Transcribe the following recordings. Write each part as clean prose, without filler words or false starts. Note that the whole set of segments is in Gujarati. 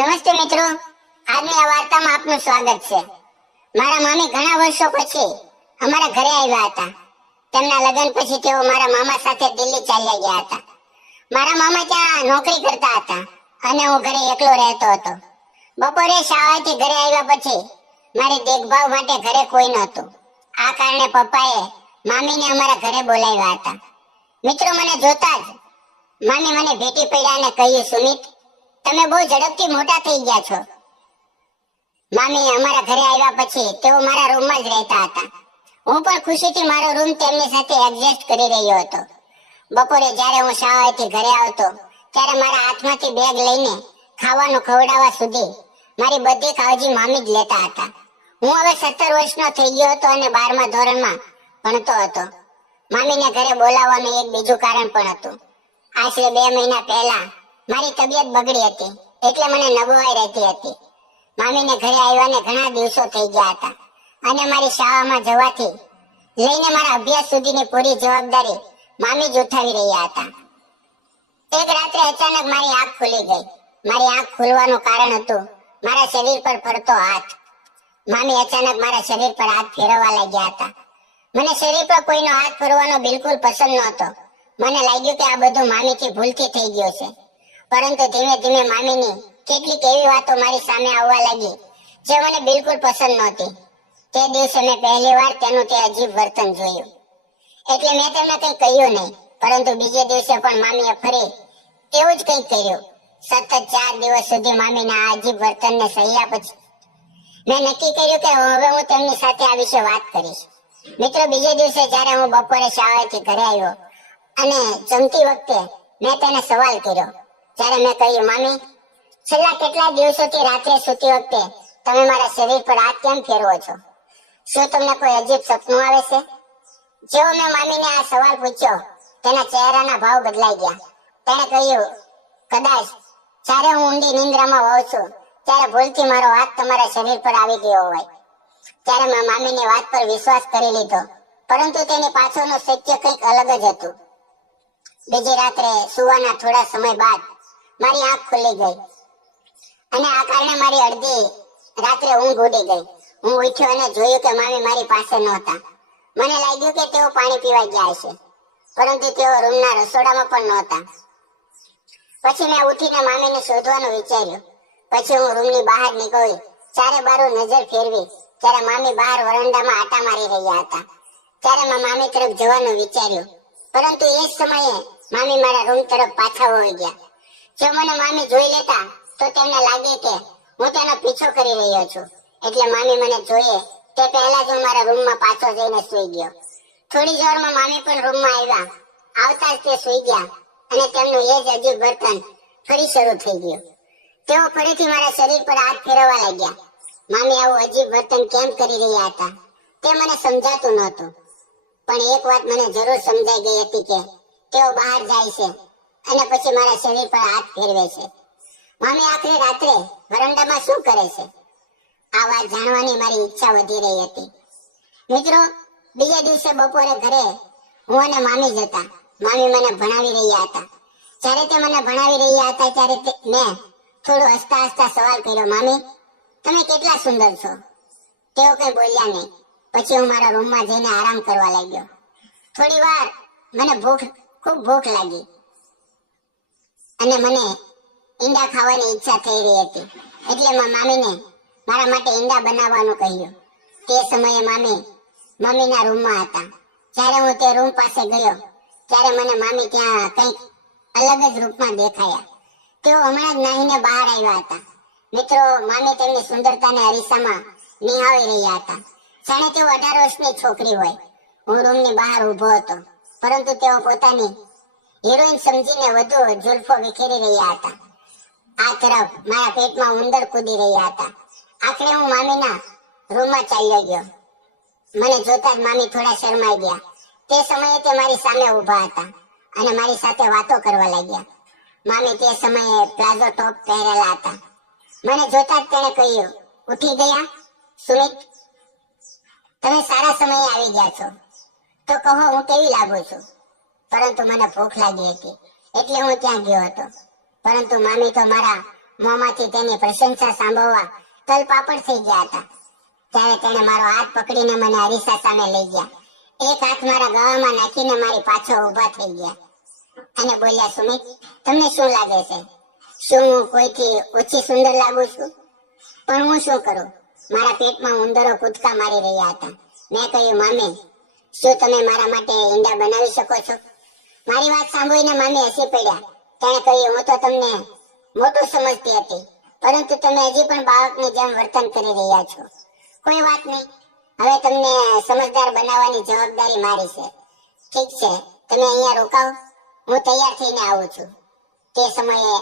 નમસ્તે મિત્રો, આજની આ વાર્તામાં આપનું સ્વાગત છે। મારા મામી ઘણા વર્ષો પછી અમારા ઘરે આવ્યા હતા। તેમના લગ્ન પછી તેઓ મારા મામા સાથે દિલ્હી ચાલ્યા ગયા હતા। મારા મામા ત્યાં નોકરી કરતા હતા અને હું ઘરે એકલો રહેતો હતો। બપોરે શાળાથી ઘરે આવ્યા પછી મારી દેખભાળ માટે ઘરે કોઈ નહોતું। આ કારણે પપ્પાએ મામીને અમારા ઘરે બોલાવ્યા હતા। મિત્રો, મને જોતા જ મામી મને ભેટી પડ્યા અને કહ્યું, સુમિત, તમે બહુ ઝડપથી મોટા થઈ ગયા છો। મામી અમારા ઘરે આવ્યા પછી તેઓ મારા રૂમમાં જ રહેતા હતા। હું પણ ખુશીથી મારો રૂમ તેમની સાથે એડજસ્ટ કરી રહ્યો હતો। બપોરે જ્યારે હું શાળાએથી ઘરે આવતો ત્યારે મારા હાથમાંથી બેગ લઈને ખાવાનું ખવડાવવા સુધી મારી બધી કાળજી મામી જ લેતા હતા। હું હવે 17 વર્ષનો થઈ ગયો હતો અને 12મા ધોરણમાં ભણતો હતો। મામીને ઘરે બોલાવવાનું એક બીજું કારણ પણ હતું। આશરે 2 મહિના પહેલા મારી તબિયત બગડી હતી, એટલે મને નબળાઈ રહેતી હતી। મામીને ઘરે આવ્યાને ઘણા દિવસો થઈ ગયા હતા અને મારી શાળામાં જવાથી લઈને મારા અભ્યાસ સુધીની પૂરી જવાબદારી મામી જ ઉઠાવી રહ્યા હતા। એક રાત્રે અચાનક મારી આંખ ખુલી ગઈ। મારી આંખ ખુલવાનું કારણ હતું મારા શરીર પર પડતો હાથ। મામી અચાનક મારા શરીર પર હાથ ફેરવવા લાગ્યા હતા। મને શરીર પર કોઈનો હાથ ફેરવવાનો બિલકુલ પસંદ નહોતો। મને લાગ્યું કે આ બધું મામીથી ભૂલથી થઈ ગયું છે, પરંતુ ધીમે ધીમે મામીની કેટલીક એવી વાતો મારી સામે આવવા લાગી જે મને બિલકુલ પસંદ નહોતી। તે દિવસે મેં પહેલી વાર તેનું તે અજીબ વર્તન જોયું, એટલે મેં તેમને કંઈ કહ્યું નહીં, પરંતુ બીજે દિવસે પણ મામીએ ફરી એવું જ કંઈક કર્યું। સતત 4 દિવસ સુધી મામીના આ અજીબ વર્તનને સહ્યા પછી મેં નક્કી કર્યું કે હવે હું તેમની સાથે આ વિશે વાત કરીશ। મિત્રો, બીજે દિવસે જ્યારે હું બપોરે શાળાએથી ઘરે આવ્યો અને જમતી વખતે મેં તેને સવાલ કર્યો। જ્યારે મેં કહ્યું, મામી, છેલ્લા કેટલા દિવસોથી રાત્રે સૂતી વખતે તમે મારા શરીર પર હાથ કેમ ફેરવો છો? શું તમને કોઈ અજીબ સપનું આવે છે? જેવો મેં મામીને આ સવાલ પૂછ્યો, તેના ચહેરાના ભાવ બદલાઈ ગયા। તેણે કહ્યું, કદાચ જ્યારે હું ઊંડી નિંદ્રામાં હોઉં છું ત્યારે ભૂલથી મારો હાથ તમારા શરીર પર આવી ગયો હોય। ત્યારે મેં મામીની વાત પર વિશ્વાસ કરી લીધો, પરંતુ તેની પાછળનું સત્ય કંઈક અલગ જ હતું। બીજી રાત્રે સુવાના થોડા સમય બાદ મારી આંખ ખુલી ગઈ અને આ કારણે મારી અડધી રાત્રે ઊંઘ ઉડી ગઈ। હું ઉઠ્યો અને જોયું કે મામી મારી પાસે નહોતા। મને લાગ્યું કે તેઓ પાણી પીવા ગયા હશે, પરંતુ તેઓ રૂમના રસોડામાં પણ નહોતા। પછી મેં ઉઠીને મામીને શોધવાનું વિચાર્યું। પછી હું રૂમની બહાર નીકળી ચારે બાજુ નજર ફેરવી ત્યારે મામી બહાર વરાંડામાં આટા મારી રહ્યા હતા। ત્યારે મેં મામી તરફ જવાનું વિચાર્યું, પરંતુ એ જ સમયે મામી મારા રૂમ તરફ પાછા વળી ગયા। જો મને મામી જોઈ લેતા તો તેમને લાગે કે હું તેનો પીછો કરી રહ્યો છું, એટલે મામી મને જોઈએ તે પહેલા જ હું મારા રૂમમાં પાછો જઈને સૂઈ ગયો। થોડી જ વારમાં મામી પણ રૂમમાં આવ્યા। આવતા જ તે સૂઈ ગયા અને તેમનું એ જ અજીબ વર્તન ફરી શરૂ થઈ ગયું। તેઓ ફરીથી મારા શરીર પર હાથ ફેરવવા લાગ્યા। મામી આવું અજીબ વર્તન કેમ કરી રહ્યા હતા તે મને સમજાતું નહોતું, પણ એક વાત મને જરૂર સમજાઈ ગઈ હતી કે તેઓ બહાર જાય છે અને પછી મારા શરીર પર હાથ ફેરવે છે। મામી આખરે રાત્રે વરાંડામાં શું કરે છે? આ વાત જાણવાની મારી ઈચ્છા વધી રહી હતી। મિત્રો, બીજા દિવસે બપોરે ઘરે હું અને મામી જ હતા। મામી મને ભણાવી રહ્યા હતા। જ્યારે તે મને ભણાવી રહ્યા હતા ત્યારે મેં થોડું હસતા હસતા સવાલ કર્યો, મામી, તમે કેટલા સુંદર છો? તેઓ કંઈ બોલ્યા નહીં। પછી હું મારા રૂમમાં જઈને આરામ કરવા લાગ્યો। થોડી વાર મને ખૂબ ભૂખ લાગી અને મને ઈંડા ખાવાની ઈચ્છા થઈ રહી હતી, એટલે મેં મામીને મારા માટે ઈંડા બનાવવાનું કહ્યું। તે સમયે મામીના રૂમમાં હતા। જ્યારે હું તે રૂમ પાસે ગયો ત્યારે મને મામી ત્યાં કંઈક અલગ જ રૂપમાં દેખાયા। તેઓ હમણાં જ નાહીને બહાર આવ્યા હતા। મિત્રો, મામી તેમની સુંદરતાને અરીસામાં નિહાળી રહ્યા હતા, જાણે તેઓ 18 વર્ષની છોકરી હોય। હું રૂમની બહાર ઊભો હતો, પરંતુ તેઓ પોતાની હિરોઈન સમજીને વધુ જુલ્ફો વિખેરી રહ્યા હતા। આ તરફ મારા પેટમાં ઉંદર કૂદી રહ્યા હતા। આખરે હું મામીના રૂમમાં ચાલ્યો ગયો। મને જોતા જ મામી થોડા શરમાઈ ગયા। તે સમયે તે મારી સામે ઊભા હતા અને મારી સાથે વાતો કરવા લાગ્યા। મામી તે સમયે પ્લાઝો ટોપ પહેરેલા હતા। મને જોતા જ તેણે કહ્યું, ઉઠી ગયા સુમિત? તમે સારા સમયે આવી ગયા છો, તો કહો હું કેવી લાગુ છું? પરંતુ મને ભૂખ લાગી હતી, એટલે હું ત્યાં ગયો હતો। પરંતુ મામી તો મારા મોંમાંથી તેની પ્રશંસા સાંભળવા તલપાપડ થઈ ગયા હતા. ત્યારે તેણે મારો હાથ પકડીને મને અરીસા સામે લઈ ગયા. એક હાથ મારા ગળામાં નાખીને મારી પાછળ ઊભા થઈ ગયા અને બોલ્યા, સુમિત, તમને શું લાગે છે? શું હું કોઈથી ઓછી સુંદર લાગુ છું? પણ હું શું કરું? મારા પેટમાં ઉંદરો કૂદકા મારી રહ્યા હતા. મેં કહ્યું, મામી, શું તમે મારા માટે ઈંડા બનાવી શકો છો? મારી વાત સાંભળીને મામી હસી પડ્યા. તેણે કહ્યું, હું તો તમને મોટું સમજતી હતી, પરંતુ તમે હજી પણ બાળકની જેમ વર્તન કરી રહ્યા છો. કોઈ વાત નહીં, હવે તમને સમજદાર બનાવવાની જવાબદારી મારી છે. ઠીક છે, તમે અહીંયા રોકાઓ, હું તૈયાર થઈને આવું છું. તે સમયે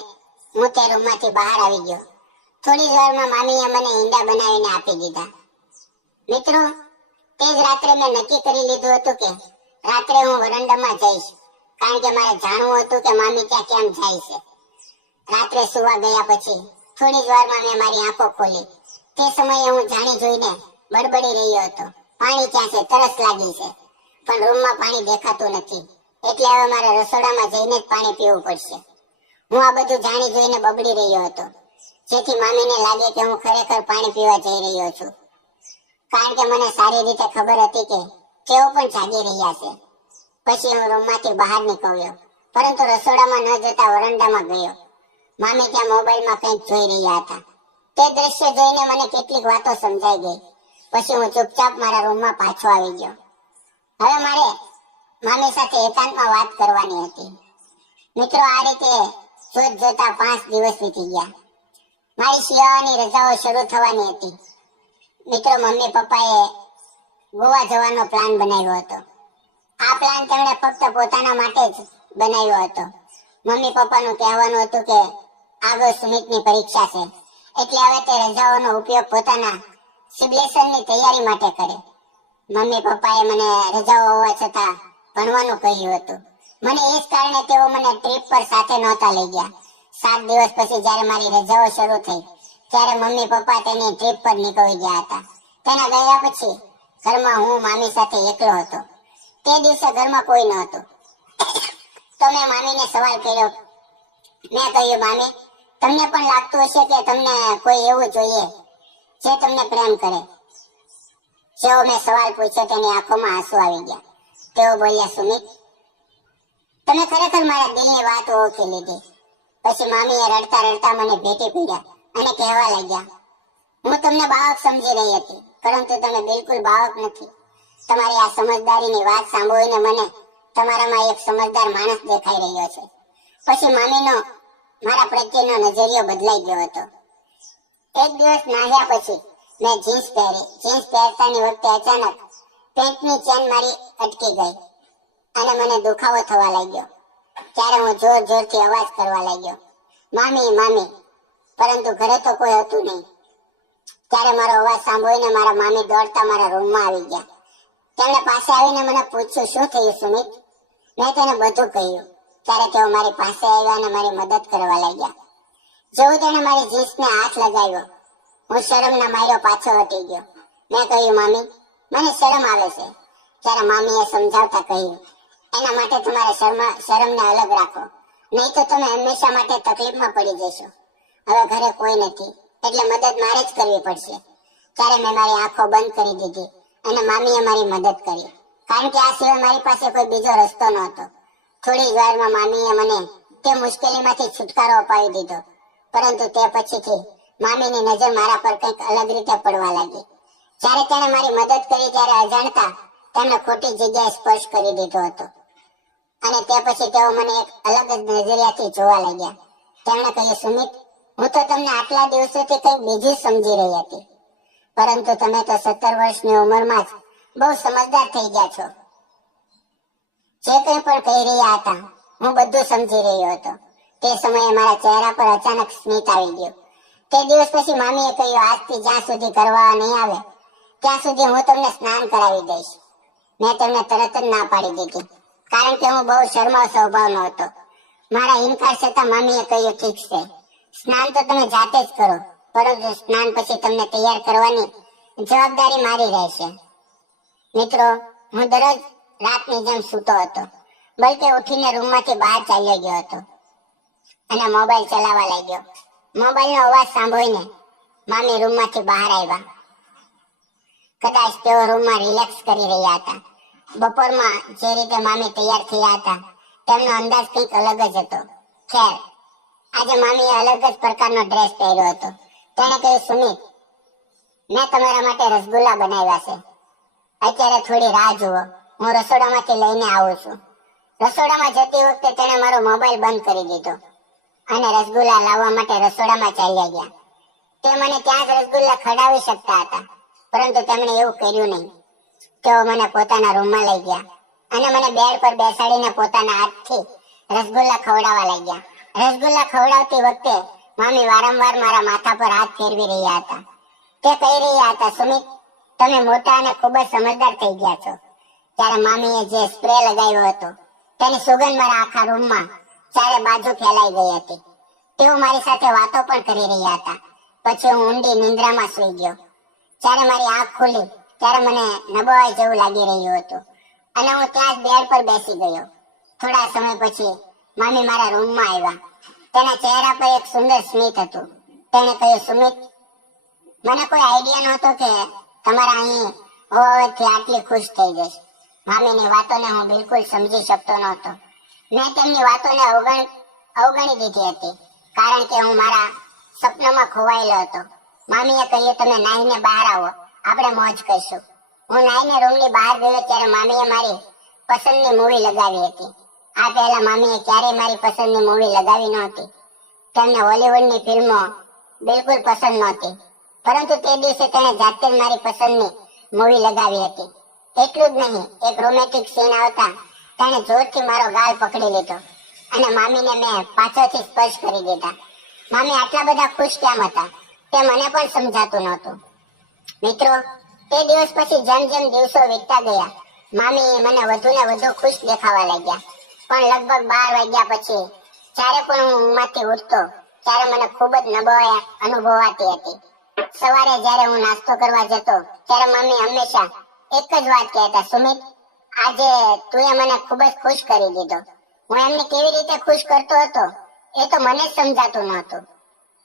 હું તે રૂમમાંથી બહાર આવી ગયો. થોડી જ વારમાં મામીએ મને ઈંડા બનાવીને આપી દીધા. મિત્રો, તે જ રાત્રે મેં નક્કી કરી લીધું હતું કે રાત્રે હું વરંડામાં જઈશ, કારણ કે મારે જાણવું હતું કે મામી ત્યાં કેમ જાય છે. રાત્રે સુવા ગયા પછી થોડી જ વારમાં મેં મારી આંખો ખોલી. તે સમયે હું જાણી જોઈને બડબડી રહ્યો હતો, પાણી ક્યાં છે? તરસ લાગી છે, પણ રૂમમાં પાણી દેખાતું નથી, એટલે હવે મારે રસોડામાં જઈને જ પાણી પીવું પડશે. હું આ બધું જાણી જોઈને બબડી રહ્યો હતો, જેથી મામીને લાગે કે હું ખરેખર પાણી પીવા જઈ રહ્યો છું, કારણ કે મને સારી રીતે ખબર હતી કે તેઓ પણ જાગી રહ્યા છે. પછી હું રૂમમાંથી બહાર નીકળ્યો, પરંતુ રસોડામાં ન જતા વરંડામાં ગયો. મામી ત્યાં મોબાઈલમાં કંઈક જોઈ રહ્યા હતા. તે દ્રશ્ય જોઈને મને કેટલીક વાતો સમજાઈ ગઈ. પછી હું ચૂપચાપ મારા રૂમમાં પાછો આવી ગયો. હવે મારે મામી સાથે એકાંતમાં વાત કરવાની હતી. મિત્રો, આ રીતે જોત જોતા 5 દિવસ વીતી ગયા. મારી શિયાળાની રજાઓ શરૂ થવાની હતી. મિત્રો, મમ્મી પપ્પાએ ગોવા જવાનો પ્લાન બનાવ્યો હતો. આ પ્લાન તેમણે ફક્ત પોતાના માટે જ બનાવ્યો હતો. મમ્મી પપ્પાનું કહેવાનું હતું કે આગળ સુમિતની પરીક્ષા છે, એટલે હવે તે રજાઓનો ઉપયોગ પોતાના સિબ્લેશનની તૈયારી માટે કરે. મમ્મી પપ્પાએ મને રજાઓ હોવા છતાં ભણવાનું કહ્યું હતું. મને એ જ કારણે તેઓ મને ટ્રીપ પર સાથે નહોતા લઈ ગયા. 7 દિવસ પછી જ્યારે મારી રજાઓ શરૂ થઈ, ત્યારે મમ્મી પપ્પા તેની ટ્રીપ પર નીકળી ગયા હતા. તેના ગયા પછી ઘરમાં હું મામી સાથે એકલો હતો. તે દિવસે ઘરમાં કોઈ ન હતું. તો મેં મામીને સવાલ કર્યો. મેં કહ્યું, મામી, તમને પણ લાગતું હશે કે તમને કોઈ એવું જોઈએ જે તમને પ્રેમ કરે? જેવો મેં સવાલ પૂછ્યો તેની આંખોમાં આંસુ આવી ગયા. તેઓ બોલ્યા, સુમિત, તમે ખરેખર મારા દિલની વાત ઓળખી લીધી. પછી મામીએ રડતા રડતા મને ભેટી પડ્યા અને કહેવા લાગ્યા, હું તમને બાળક સમજી રહી હતી, પરંતુ તમે બિલકુલ બાળક નથી. તમારી આ સમજદારીની વાત સાંભળીને મને તમારામાં એક સમજદાર માણસ દેખાઈ રહ્યો છે. પછી મામીનો મારા પ્રત્યેનો નજરિયો બદલાઈ ગયો હતો. એક દિવસ નાહ્યા પછી મેં જીન્સ પહેરી. જીન્સ પહેરતાની વખતે અચાનક પેન્ટની ચેન મારી અટકી ગઈ અને મને દુખાવો થવા લાગ્યો. ત્યારે હું જોર જોરથી અવાજ કરવા લાગ્યો, મામી, મામી, પરંતુ ઘરે તો કોઈ હતું નહીં. ત્યારે મારો અવાજ સાંભળીને મારા મામી દોડતા મારા રૂમમાં આવી ગયા. તેમણે પાસે આવીને મને પૂછ્યું, શું થયું સુમિત? મેં તેને બધું કહ્યું. ત્યારે તેઓ મારી પાસે આવ્યા અને મારી મદદ કરવા લાગ્યા. જેવું તેણે મારી જીન્સને હાથ લગાવ્યો, હું શરમના માર્યો પાછો હટી ગયો. મેં કહ્યું, મામી, મને શરમ આવે છે. ત્યારે મામીએ સમજાવતા કહ્યું, એના માટે તમારે શરમને અલગ રાખો, નહીં તો તમે હંમેશા માટે તકલીફમાં પડી જશો. હવે ઘરે કોઈ નથી, એટલે મદદ મારે જ કરવી પડશે. ત્યારે મેં મારી આંખો બંધ કરી દીધી અને મામીએ મારી મદદ કરી, કારણ કે આ સિવાય મારી પાસે કોઈ બીજો રસ્તો નહોતો. થોડી જ વારમાં મામીએ મને તે મુશ્કેલીમાંથી છુટકારો અપાવી દીધો, પરંતુ તે પછીથી મામીની નજર મારા પર કંઈક અલગ રીતે પડવા લાગી. જ્યારે તેણે મારી મદદ કરી ત્યારે અજાણતા તેમણે ખોટી જગ્યાએ સ્પર્શ કરી દીધો હતો, અને તે પછી તેઓ મને એક અલગ જ નજરિયાથી જોવા લાગ્યા. તેમણે કહ્યું, સુમિત, હું તો તમને આટલા દિવસોથી કંઈક બીજું સમજી રહી હતી, પરંતુ તમે તો 17 વર્ષની ઉંમરમાં જ બહુ સમજદાર થઈ ગયા છો. જે કંઈ પણ કહી રહ્યા હતા હું બધું સમજી રહ્યો હતો. તે સમયે મારા ચહેરા પર અચાનક સ્મિત આવી ગયું. તે દિવસ પછી મામીએ કહ્યું, આજથી જ્યાં સુધી ઘરવાળા નહીં આવે ત્યાં સુધી હું તમને સ્નાન કરાવી દઈશ. મેં તેમને તરત જ ના પાડી દીધી, કારણ કે હું બહુ શરમાળ સ્વભાવનો હતો. મારા ઇનકાર છતાં મામીએ કહ્યું, ઠીક છે, સ્નાન તો તમે જાતે જ કરો, પરંતુ સ્નાન પછી તમને તૈયાર કરવાની જવાબદારી મારી રહેશે. મિત્રો, હું દરરોજ રાતની જેમ સૂતો હતો, બલકે ઉઠીને રૂમમાંથી બહાર ચાલ્યો ગયો હતો અને મોબાઈલ ચલાવવા લાગ્યો. મોબાઈલનો અવાજ સાંભળીને મામી રૂમમાંથી બહાર આવ્યા. કદાચ તેઓ રૂમમાં રિલેક્સ કરી રહ્યા હતા. બપોરમાં જે રીતે મામી તૈયાર થયા હતા તેમનો અંદાજ કંઈક અલગ જ હતો. ખેર, આજે મામીએ અલગ જ પ્રકારનો ડ્રેસ પહેર્યો હતો. તેણે કહ્યું, સુમિત, મેં તમારા માટે રસગુલ્લા બનાવ્યા છે. અત્યારે થોડી રાહ જુઓ, હું રસોડામાંથી લઈને આવું છું. રસોડામાં જતી વખતે તેણે મારો મોબાઈલ બંધ કરી દીધો અને રસગુલ્લા લાવવા માટે રસોડામાં ચાલ્યા ગયા. તે મને ત્યાં જ રસગુલ્લા ખવડાવી શકતા હતા, પરંતુ તેમણે એવું કર્યું નહીં. તેઓ મને પોતાના રૂમમાં લઈ ગયા અને મને બેડ પર બેસાડીને પોતાના હાથથી રસગુલ્લા ખવડાવવા લાગ્યા. રસગુલ્લા ખવડાવતી વખતે મામી વારંવાર મારા માથા પર હાથ ફેરવી રહ્યા હતા. તે કહી રહ્યા હતા, સુમિત, તમે મોટા અને ખૂબ જ સમજદાર થઈ ગયા છો. ત્યારે મામીએ જે સ્પ્રે લગાવ્યો હતો તેની સુગંધ મારા આખા રૂમમાં ચારે બાજુ ફેલાઈ ગઈ હતી. તેઓ મારી સાથે વાતો પણ કરી રહ્યા હતા. પછી હું ઊંડી નિંદ્રામાં સૂઈ ગયો. જ્યારે મારી આંખ ખુલી ત્યારે મને નબળાઈ જેવું લાગી રહ્યું હતું અને હું ત્યાં જ બેડ પર બેસી ગયો. થોડા સમય પછી મામી મારા રૂમમાં આવ્યા. તેના ચહેરા પર એક સુંદર સ્મિત હતું. તેણે કહ્યું, સુમિત, મને કોઈ આઈડિયા નહોતો કે તમારા અહીં હોવાથી આટલી ખુશ થઈ જઈશ. મામીની વાતોને હું બિલકુલ સમજી શકતો નહોતો. મેં તેમની વાતોને અવગણી દીધી હતી, કારણ કે હું મારા સપનામાં ખોવાયેલો હતો. મામીએ કહ્યું, તમે નાહીને બહાર આવો, આપણે મોજ કરીશું. હું નાહીને રૂમની બહાર ગયો ત્યારે મામીએ મારી પસંદની મૂવી લગાવી હતી. આ પહેલા મામીએ ક્યારેય મારી પસંદની મૂવી લગાવી નહોતી. તેમને હોલીવુડની ફિલ્મો બિલકુલ પસંદ નહોતી, પરંતુ તે દિવસે તેણે જાતે જ મારી પસંદની મૂવી લગાવી હતી. એટલું જ નહીં, એક રોમેન્ટિક સીન આવતા તેણે જોરથી મારો ગાલ પકડી લીધો અને મામીને મેં પાછળથી સ્પર્શ કરી દીધા. મામી આટલા બધા ખુશ કેમ હતા તે મને પણ સમજાતું નહોતું. મિત્રો, તે દિવસ પછી જેમ જેમ દિવસો વીતતા ગયા, મામી મને વધુ ને વધુ ખુશ દેખાવા લાગ્યા. પણ લગભગ 12 વાગ્યા પછી જ્યારે પણ હું ઊંઘમાંથી ઉઠતો ત્યારે મને ખૂબ જ નબળાઈ અનુભવાતી હતી. સવારે જ્યારે હું નાસ્તો કરવા જતો ત્યારે મમ્મી હંમેશા એક જ વાત કહેતા, સુમિત, આજે તુંએ મને ખૂબ જ ખુશ કરી દીધો. હું એમને કેવી રીતે ખુશ કરતો હતો એ તો મને જ સમજાતું નહોતું.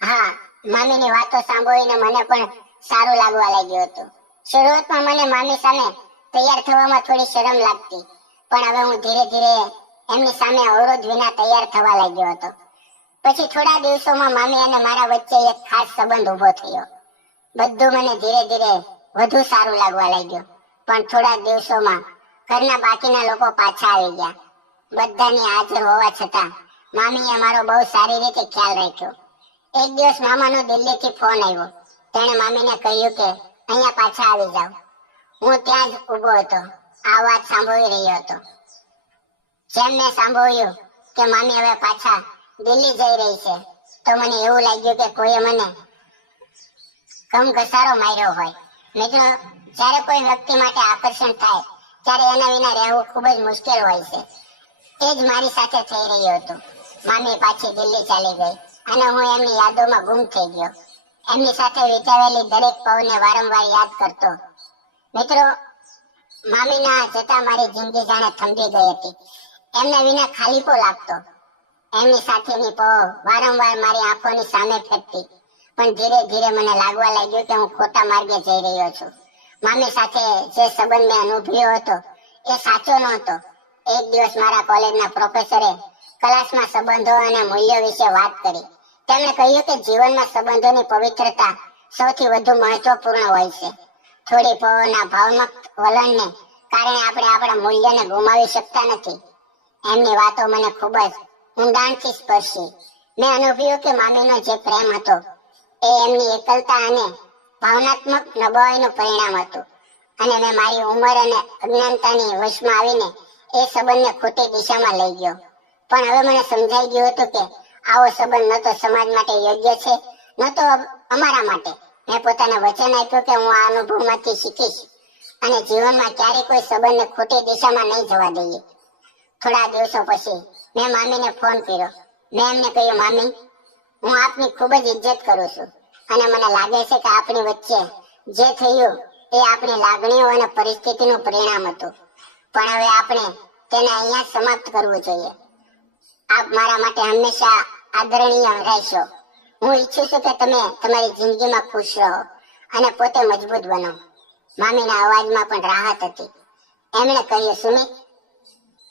હા, મામીની વાતો સાંભળીને મને પણ સારું લાગવા લાગ્યું હતું. શરૂઆતમાં મને મામી સામે તૈયાર થવામાં થોડી શરમ લાગતી, પણ હવે હું ધીરે ધીરે એમની સામે અવરોધ વિના તૈયાર થવા લાગ્યો હતો. પછી થોડા દિવસોમાં મામી અને મારા વચ્ચે એક ખાસ સંબંધ ઊભો થયો. બધું મને ધીરે ધીરે વધુ સારું લાગવા લાગ્યું. પણ થોડા દિવસોમાં ઘરના બાકીના લોકો પાછા આવી ગયા. બધાની હાજર હોવા છતાં મામીએ મારો બહુ સારી રીતે ખ્યાલ રાખ્યો. એક દિવસ મામાનો દિલ્હીથી ફોન આવ્યો. તેણે મામીને કહ્યું કે અહીંયા પાછા આવી જાઓ. હું ત્યાં જ ઊભો હતો, આ વાત સાંભળી રહ્યો હતો. જેમ મેં સાંભળ્યું કે મામી હવે પાછા દિલ્હી જઈ રહી છે, તો મને એવું લાગ્યું કે કોઈએ મને ઘસારો માર્યો હોય. મિત્રો, જ્યારે કોઈ વ્યક્તિ માટે આકર્ષણ થાય ત્યારે એના વિના રહેવું ખૂબ જ મુશ્કેલ હોય છે. એ જ મારી સાથે થઈ રહ્યું હતું. મામી પાછી દિલ્હી ચાલી ગઈ અને હું એમની યાદોમાં ગુમ થઈ ગયો. એમની સાથે વિતાવેલી દરેક પળને વારંવાર યાદ કરતો. મિત્રો, મામીના જતા મારી જિંદગી જાણે થંભી ગઈ હતી. એમના વિના ખાલીપો લાગતો. એમની સાથેની પળો વારંવાર મારી આંખોની સામે ફેરતી. પણ ધીરે ધીરે મને લાગવા લાગ્યું કે હું ખોટા માર્ગે જઈ રહ્યો છું. મામી સાથે જે સંબંધ મેં અનુભવ્યો હતો એ સાચો નહોતો. એક દિવસ મારા કોલેજના પ્રોફેસરે ક્લાસમાં સંબંધો અને મૂલ્યો વિશે વાત કરી. તેમણે કહ્યું કે જીવનમાં સંબંધોની પવિત્રતા સૌથી વધુ મહત્વપૂર્ણ હોય છે. થોડી પળોના ભાવનાત્મક વલણને કારણે આપણે આપણા મૂલ્યને ગુમાવી શકતા નથી. એમની વાતો મને ખૂબ જ ઊંડાણથી સ્પર્શી. મેં અનુભવ્યું કે મામીનો જે પ્રેમ હતો એ એમની એકલતા અને ભાવનાત્મક નબળાઈનું પરિણામ હતું. અને મેં મારી ઉંમર અને અજ્ઞાનતાની વશમાં આવીને એ સંબંધને ખોટી દિશામાં લઈ ગયો. પણ હવે મને સમજાઈ ગયું હતું કે આવો સંબંધ ન તો સમાજ માટે યોગ્ય છે, ન તો અમારા માટે. મેં પોતાને વચન આપ્યું કે હું આ અનુભવમાંથી શીખીશ અને જીવનમાં ક્યારેય કોઈ સંબંધને ખોટી દિશામાં નહીં જવા દઈએ. થોડા દિવસો પછી મેં મામીને ફોન કર્યો. મેં એમને કહ્યું, મામી, હું આપની ખૂબ જ ઇજ્જત કરું છું અને મને લાગે છે કે આપણી વચ્ચે જે થયું એ આપણી લાગણીઓ અને પરિસ્થિતિનું પરિણામ હતું. પણ હવે આપણે તેને અહીંયા સમાપ્ત કરવું જોઈએ. આપ મારા માટે હંમેશા આદરણીય રહેશો. હું ઈચ્છું છું કે તમે તમારી જિંદગીમાં ખુશ રહો અને પોતે મજબૂત બનો. મામીના અવાજમાં પણ રાહત હતી. એમણે કહ્યું, સુમિત,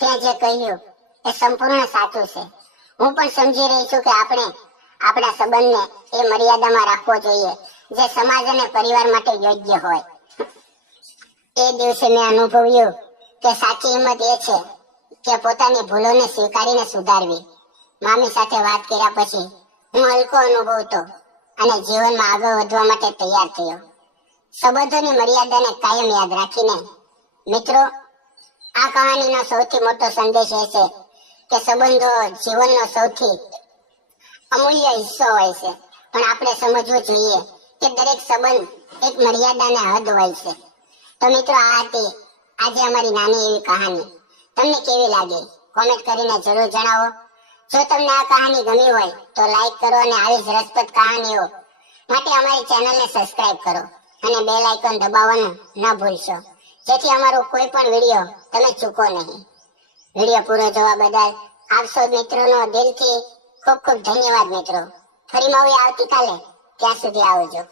તે જે કહ્યું એ સંપૂર્ણ સાચું છે. હું પણ સમજી રહી છું કે આપણે આપણા સંબંધને એ મર્યાદામાં રાખવો જોઈએ જે સમાજ અને પરિવાર માટે યોગ્ય હોય. એ દિવસે મેં અનુભવ્યું કે સાચી હિંમત એ છે કે પોતાની ભૂલોને સ્વીકારીને સુધારવી. મામી સાથે વાત કર્યા પછી હું હલકો અનુભવતો અને જીવનમાં આગળ વધવા માટે તૈયાર થયો. સંબંધોની મર્યાદાને કાયમ યાદ રાખીને મિત્રો, આ કહાનીનો સૌથી મોટો સંદેશ એ છે કે સંબંધો જીવનનો સૌથી અમૂલ્ય હિસ્સો હોય છે, પણ આપણે સમજવું જોઈએ કે દરેક સંબંધ એક મર્યાદાને હદ હોય છે. તો મિત્રો, આ હતી આજે અમારી નાની એવી કહાની. તમને કેવી લાગી કોમેન્ટ કરીને જરૂર જણાવો. જો તમને આ કહાની ગમી હોય તો લાઈક કરો અને આવી જ રસપ્રદ કહાનીઓ માટે અમારી ચેનલને સબસ્ક્રાઇબ કરો અને બેલ આઇકોન દબાવવાનું ન ભૂલશો, જેથી અમારો કોઈ પણ વિડીયો તમે ચૂકો નહીં. વિડીયો પૂરો જોવા બદલ આપ સૌ મિત્રોનો દિલથી ખૂબ ખૂબ ધન્યવાદ મિત્રો. ફરી મળીએ આવતીકાલે. ત્યાં સુધી આવજો.